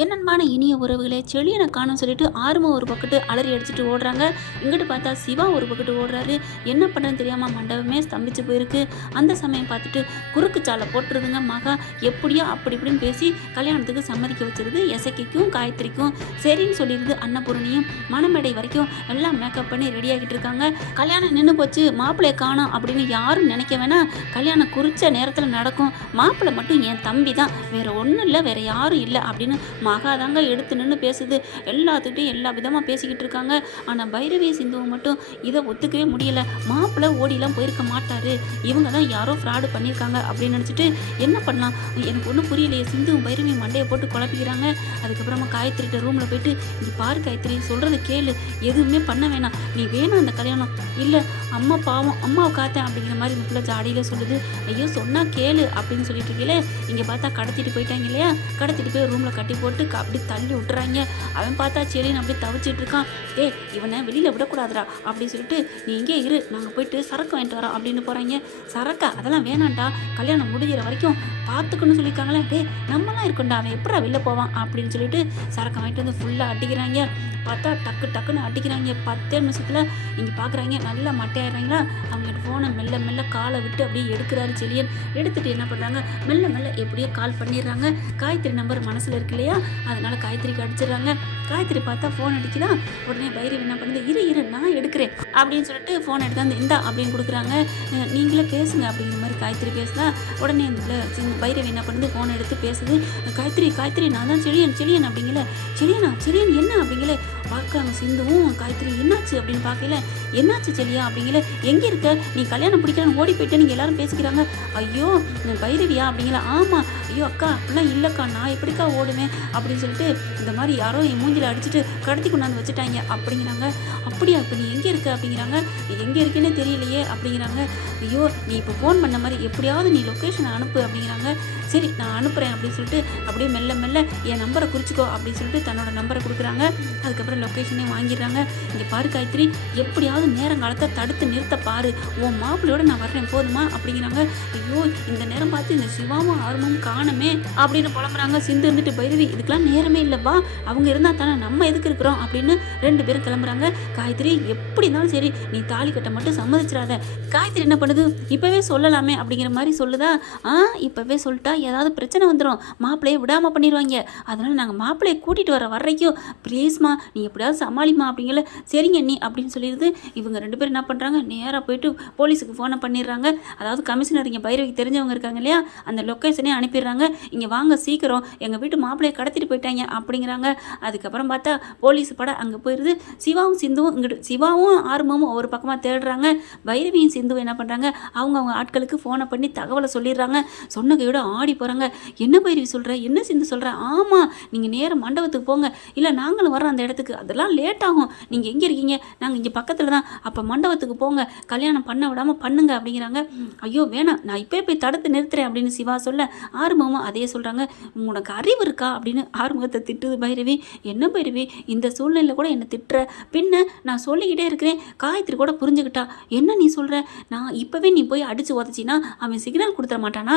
என்னன்பான இனிய உறவுகளே, செழியனை காணோம்னு சொல்லிட்டு ஆர்வம் ஒரு பக்கத்து அலறி அடிச்சுட்டு ஓடுறாங்க. இங்கிட்டு பார்த்தா சிவா ஒரு பக்கத்து ஓடுறாரு. என்ன பண்ணுறதுன்னு தெரியாமல் மண்டபமே ஸ்தம்பிச்சு போயிருக்கு. அந்த சமயம் பார்த்துட்டு குறுக்கு சாலை போட்டுருதுங்க மகா. எப்படியோ அப்படி இப்படின்னு பேசி கல்யாணத்துக்கு சம்மதிக்க வச்சிருது. எசக்கிக்கும் காயத்ரிக்கும் சரின்னு சொல்லிடுது. அன்னபூரணியும் மணமேடை வரைக்கும் எல்லாம் மேக்கப் பண்ணி ரெடி ஆகிட்டு இருக்காங்க. கல்யாணம் நின்று போச்சு, மாப்பிள்ளையை காணோம் அப்படின்னு யாரும் நினைக்க வேணாம். கல்யாணம் குறித்த நேரத்தில் நடக்கும். மாப்பிள்ளை மட்டும் என் தம்பி தான், வேற ஒன்றும் இல்லை, வேற யாரும் இல்லை அப்படின்னு மகாதாங்க எடுத்து நின்று பேசுது. எல்லாத்துக்கிட்டையும் எல்லா விதமாக பேசிக்கிட்டு இருக்காங்க. ஆனால் பைரவி சிந்துவை மட்டும் இதை ஒத்துக்கவே முடியலை. மாப்பிள்ளை ஓடிலாம் போயிருக்க மாட்டார், இவங்க தான் யாரோ ஃப்ராடு பண்ணியிருக்காங்க அப்படின்னு நினச்சிட்டு என்ன பண்ணலாம் எனக்கு ஒன்றும் புரியலையே. சிந்துவும் பைரவி மண்டையை போட்டு குழப்பிக்கிறாங்க. அதுக்கப்புறமா காயத்ரிகிட்ட ரூமில் போயிட்டு இது பாரு காயத்ரி, சொல்கிறத கேளு, எதுவுமே பண்ண வேணாம், நீ வேணாம் அந்த கல்யாணம், இல்லை அம்மா பாவம், அம்மாவை காத்தேன் அப்படிங்கிற மாதிரி இந்த பிள்ளை ஜாடியில் சொல்லுது. ஐயோ சொன்னால் கேளு அப்படின்னு சொல்லிட்டு இருக்கீங்களே, இங்கே பார்த்தா கடத்திட்டு போயிட்டாங்க இல்லையா, கடத்திட்டு போய் ரூமில் கட்டி போட்டு அப்படி தள்ளி விட்டுறாங்க. அவன் பார்த்தா சரின்னு அப்படி தவிச்சிட்டு இருக்கான். இவனை வெளியில் விடக்கூடாதுடா அப்படின்னு சொல்லிட்டு நீ இங்கே இரு, நாங்கள் போயிட்டு சரக்கு வாங்கிட்டு வரோம் அப்படின்னு போகிறாங்க. சரக்கா அதெல்லாம் வேணாண்டா, கல்யாணம் முடிகிற வரைக்கும் பார்த்துக்கணும்னு சொல்லியிருக்காங்களே, நம்மலாம் இருக்கோண்டா, அவன் எப்படா வெளில போவான் அப்படின்னு சொல்லிட்டு சரக்கு வாங்கிட்டு வந்து ஃபுல்லாக அடிக்கிறாங்க. பார்த்தா டக்கு டக்குன்னு அடிக்கிறாங்க. 10 நிமிஷத்தில் இங்கே பார்க்குறாங்க நல்லா மட்டையாடுறாங்களா. அவங்ககிட்ட ஃபோனை மெல்ல மெல்ல காலை விட்டு அப்படியே எடுக்கிறாரு செழியன். எடுத்துகிட்டு என்ன பண்ணுறாங்க, மெல்ல மெல்ல எப்படியோ கால் பண்ணிடுறாங்க. காயத்ரி நம்பர் மனசில் இருக்கு இல்லையா, அதனால் காயத்ரிக்கு அடிச்சிடுறாங்க. காயத்ரி பார்த்தா ஃபோன் அடிக்குதான். உடனே பைரவி என்ன பண்ணுது, இரு நான் எடுக்கிறேன் அப்படின்னு சொல்லிட்டு ஃபோன் எடுத்தாந்து இந்தா அப்படின்னு கொடுக்குறாங்க. நீங்களே பேசுங்க அப்படிங்கிற மாதிரி காயத்ரி பேசுதா. உடனே இந்த பைரவி என்ன பண்ணுது, ஃபோனை எடுத்து பேசுது. காயத்ரி நான் தான் செழியன் அப்படிங்கல. செழியன் என்ன அப்படிங்கல பார்க்குறாங்க. சிந்துவும் காயத்ரி என்னாச்சு அப்படின்னு பார்க்கல. என்னாச்சு செழியா அப்படிங்கல, எங்கே இருக்க, நீ கல்யாணம் பிடிக்கலான்னு ஓடி போயிட்டு நீங்கள் எல்லாரும் பேசிக்கிறாங்க. ஐயோ பைரவியா அப்படிங்கல. ஆமாம், ஐயோ அக்கா அப்படிலாம் இல்லைக்கா, நான் எப்படிக்கா ஓடுவேன் அப்படின்னு சொல்லிட்டு இந்த மாதிரி யாரோ என் மூஞ்சில் அடிச்சுட்டு கடத்தி கொண்டாந்து வச்சுட்டாங்க அப்படிங்கிறாங்க. அப்படியா, இப்போ நீ எங்கே இருக்க அப்படிங்கிறாங்க. எங்கே இருக்கேன்னே தெரியலையே அப்படிங்கிறாங்க. ஐயோ நீ இப்போ ஃபோன் பண்ண மாதிரி எப்படியாவது நீ லொக்கேஷனை அனுப்பு அப்படிங்கிறாங்க. சரி நான் அனுப்புகிறேன் அப்படின்னு சொல்லிட்டு அப்படியே மெல்ல மெல்ல என் நம்பரை குறிச்சிக்கோ அப்படின்னு சொல்லிட்டு தன்னோட நம்பரை கொடுக்குறாங்க. அதுக்கப்புறம் லொக்கேஷனே வாங்கிடுறாங்க. இங்கே பாரு காயத்ரி, எப்படியாவது நேரங்காலத்தை தடுத்து நிறுத்த பாரு, உன் மாப்பிள்ளையோட நான் வர்றேன் போதுமா அப்படிங்கிறாங்க. ஐயோ இந்த நேரம் பார்த்து இந்த சிவாவும் ஆர்வமும் காணமே அப்படின்னு புலம்புறாங்க. சிந்து இருந்துட்டு பைரவி இதுக்கெல்லாம் நேரமே இல்லைப்பா, அவங்க இருந்தால் தானே நம்ம எதுக்கு இருக்கிறோம் அப்படின்னு 2 பேரும் கிளம்புறாங்க. காயத்ரி எப்படி இருந்தாலும் சரி நீ தாலி கட்ட மட்டும் சம்மதிச்சிடாத. காயத்ரி என்ன பண்ணுது, இப்போவே சொல்லலாமே அப்படிங்கிற மாதிரி சொல்லுதா. இப்போவே சொல்லிட்டா ஏதாவது பிரச்சனை வந்துடும், மாப்பிள்ளையை விடாமல் பண்ணிடுவாங்க, அதனால் நாங்கள் மாப்பிள்ளையை கூட்டிகிட்டு வரைக்கும் ப்ளீஸ்மா நீ எப்படியாவது சமாளிமா அப்படிங்கல. சரிங்க நீ அப்படின்னு சொல்லிடுது. இவங்க 2 பேரும் என்ன பண்ணுறாங்க, நேராக போயிட்டு போலீஸுக்கு ஃபோனை பண்ணிடுறாங்க. அதாவது கமிஷனர் இங்கே பைரவிக்கு தெரிஞ்சவங்க இருக்காங்க இல்லையா, அந்த லொக்கேஷனே அனுப்பிடுறாங்க. இங்கே வாங்க சீக்கிரம், எங்கள் வீட்டு மாப்பிள்ளையை கடத்திட்டு போயிட்டாங்க அப்படிங்கிறாங்க. அதுக்கப்புறம் பார்த்தா போலீஸ் படம் அங்கே போயிடுது. சிவாவும் சிந்துவும் இங்கிட்டு, சிவாவும் ஆர்வமும் ஒரு பக்கமாக தேடுறாங்க. பைரவியும் சிந்துவும் என்ன பண்ணுறாங்க, அவங்க ஆட்களுக்கு ஃபோனை பண்ணி தகவலை சொல்லிடுறாங்க. சொன்ன கையோட ஆடி போகிறாங்க. என்ன பைரவி சொல்கிற, என்ன சிந்து சொல்கிற, ஆமாம் நீங்கள் நேரம் மண்டபத்துக்கு போங்க, இல்லை நாங்களும் வரோம் அந்த இடத்துக்கு, அதெல்லாம் லேட் ஆகும், நீங்கள் எங்கே இருக்கீங்க, நாங்கள் இங்கே பக்கத்தில் தான், அப்போ மண்டபத்துக்கு போங்க, கல்யாணம் பண்ண விடாமல் பண்ணுங்க அப்படிங்கிறாங்க. ஐயோ வேணாம், நான் இப்போ போய் தடுத்து நிறுத்துறேன் அப்படின்னு சிவா சொல்ல, ஆறுமுகமும் அதே சொல்கிறாங்க. உனக்கு அறிவு இருக்கா அப்படின்னு ஆறுமுகத்தை திட்டுது பைரவி. என்ன பைரவி இந்த சூழ்நிலையில் கூட என்னை திட்டுற, பின்ன நான் சொல்லிக்கிட்டே இருக்கிறேன், காயத்ரி கூட புரிஞ்சுக்கிட்டா, என்ன நீ சொல்கிற, நான் இப்போவே நீ போய் அடித்து உதச்சின்னா அவன் சிக்னல் கொடுத்துட மாட்டானா,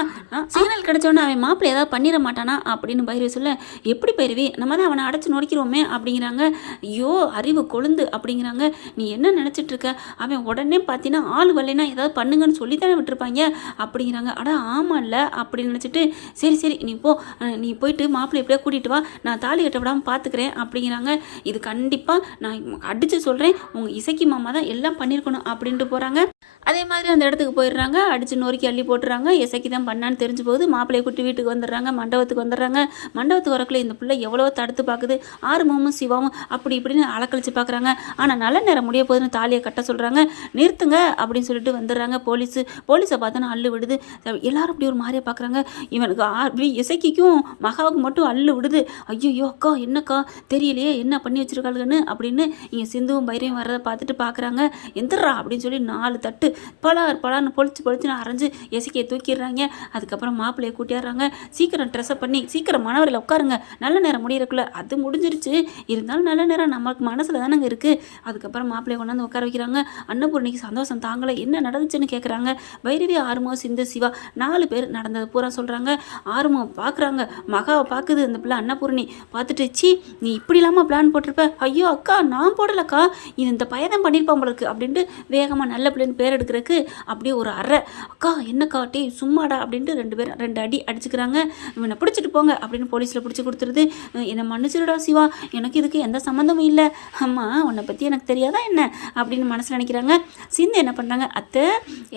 சிக்னல் கிடச்சோன்னே அவன் மாப்பிள்ளை ஏதாவது பண்ணிட மாட்டானா அப்படின்னு பைரவி சொல்ல, எப்படி பைரவி நம்ம தான் அவனை அடைச்சி நொடிக்கிறோமே அப்படிங்கிறாங்க. ஐயோ அறிவு கொழுந்து அப்படிங்கிறாங்க. நீ என்ன நினச்சிட்டு இருக்க, அவன் உடனே பார்த்தீங்கன்னா ஆள் வரலைன்னா ஏதாவது பண்ணுங்கன்னு சொல்லி தானே விட்டுருப்பாங்க அப்படிங்கிறாங்க. ஆமாம் இல்லை அப்படின்னு நினச்சிட்டு சரி நீ போயிட்டு மாப்பிள்ளை எப்படியா கூட்டிகிட்டு வா, நான் தாலி கட்ட விடாமல் பார்த்துக்கிறேன் அப்படிங்கிறாங்க. இது கண்டிப்பாக நான் அடித்து சொல்கிறேன், உங்கள் இசக்கி மாமா தான் எல்லாம் பண்ணியிருக்கணும் அப்படின்ட்டு போகிறாங்க. அதே மாதிரி அந்த இடத்துக்கு போயிடுறாங்க. அடித்து நொறுக்கி அள்ளி போட்டுறாங்க. இசைக்கு தான் பண்ணான்னு தெரிஞ்சு போகுது. மாப்பிள்ளையை கூட்டி வீட்டுக்கு வந்துடுறாங்க. மண்டபத்துக்கு வந்துடுறாங்க. மண்டபத்துக்கு வரக்குள்ள இந்த பிள்ளை எவ்வளோ தடுத்து பார்க்குது. ஆறுமுகமும் சிவாவும் அப்படி இப்படின்னு அலக்கழிச்சு பார்க்குறாங்க. ஆனால் நல்ல நேரம் முடிய போகுதுன்னு தாலியை கட்ட சொல்கிறாங்க. நிறுத்துங்க அப்படின்னு சொல்லிட்டு வந்துடுறாங்க போலீஸை பார்த்தோன்னா அள்ளு விடுது. எல்லாரும் அப்படி ஒரு மாதிரியாக பார்க்குறாங்க. இவனுக்கு இசைக்கும் மகாவுக்கு மட்டும் அள்ளு விடுது. ஐயோ அக்கா என்னக்கா தெரியலையே, என்ன பண்ணி வச்சிருக்காளுன்னு அப்படின்னு இங்கே சிந்துவும் பைரவியும் வர்றதை பார்த்துட்டு பார்க்குறாங்க. எந்திரா அப்படின்னு சொல்லி 4 தட்டு பலார்னு பொழிச்சுன்னு அரைஞ்சு எசிக்கையை தூக்கிடுறாங்க. அதுக்கப்புறம் மாப்பிள்ளையை கூட்டிடுறாங்க. சீக்கிரம் ட்ரெஸ்ஸை பண்ணி சீக்கிரம் மணவரையில் உட்காருங்க, நல்ல நேரம் முடியறக்குள்ள. அது முடிஞ்சிருச்சு, இருந்தாலும் நல்ல நேரம் நமக்கு மனசில் தானங்க இருக்குது. அதுக்கப்புறம் மாப்பிள்ளையை கொண்டாந்து உட்கார வைக்கிறாங்க. அன்னபூர்ணிக்கு சந்தோஷம் தாங்கலை. என்ன நடந்துச்சுன்னு கேட்குறாங்க. பைரவி, ஆறுமுகம், சிந்து, சிவா 4 பேர் நடந்தது பூரா சொல்கிறாங்க. ஆறுமுகம் பார்க்குறாங்க, மகாவை பார்க்குது இந்த பிள்ளை அன்னபூர்ணி. பார்த்துட்டு, சி நீ இப்படி இல்லாமல் பிளான் போட்டிருப்ப. ஐயோ அக்கா, நான் போடலக்கா, இது இந்த பயதான் பண்ணியிருப்பான் போலருக்கு அப்படின்ட்டு வேகமாக நல்ல பிள்ளைன்னு பேர் எடுக்கிறதுக்கு அப்படியே ஒரு அறை. அக்கா என்னக்கா, டே சும்மாடா அப்படின்ட்டு 2 பேரும் 2 அடி அடிச்சுக்கிறாங்க. இவனை பிடிச்சிட்டு போங்க அப்படின்னு போலீஸில் பிடிச்சி கொடுத்துருது. என்னை மன்னிச்சிருடா சிவா, எனக்கு இதுக்கு எந்த சம்மந்தமும் இல்லை. அம்மா உன்னை பற்றி எனக்கு தெரியாதா என்ன அப்படின்னு மனசில் நினைக்கிறாங்க. சிந்து என்ன பண்ணுறாங்க, அத்தை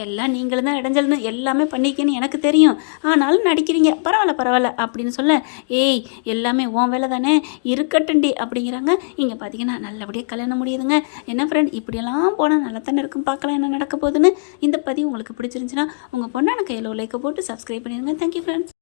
எல்லாம் நீங்களும் தான் இடைஞ்சல்னு எல்லாமே பண்ணிக்கன்னு எனக்கு தெரியும், ஆனாலும் நடிக்கிறீங்க, பரவாயில்ல அப்படின்னு சொல்ல, ஏய் எல்லாமே உன் வேலை தானே, இருக்கட்டும்டி அப்படிங்கிறாங்க. இங்கே பார்த்தீங்கன்னா நல்லபடியாக கல்யாணம் முடியுதுங்க. என்ன ஃப்ரெண்ட், இப்படியெல்லாம் போனால் நல்லா தானே இருக்கும், பார்க்கலாம் என்ன நடக்க போகுதுன்னு. இந்த பதிவு உங்களுக்கு பிடிச்சிருந்துச்சுன்னா உங்கள் பொண்ணான கையில் லைக்கை போட்டு சப்ஸ்கிரைப் பண்ணிடுங்க. Thank you friends.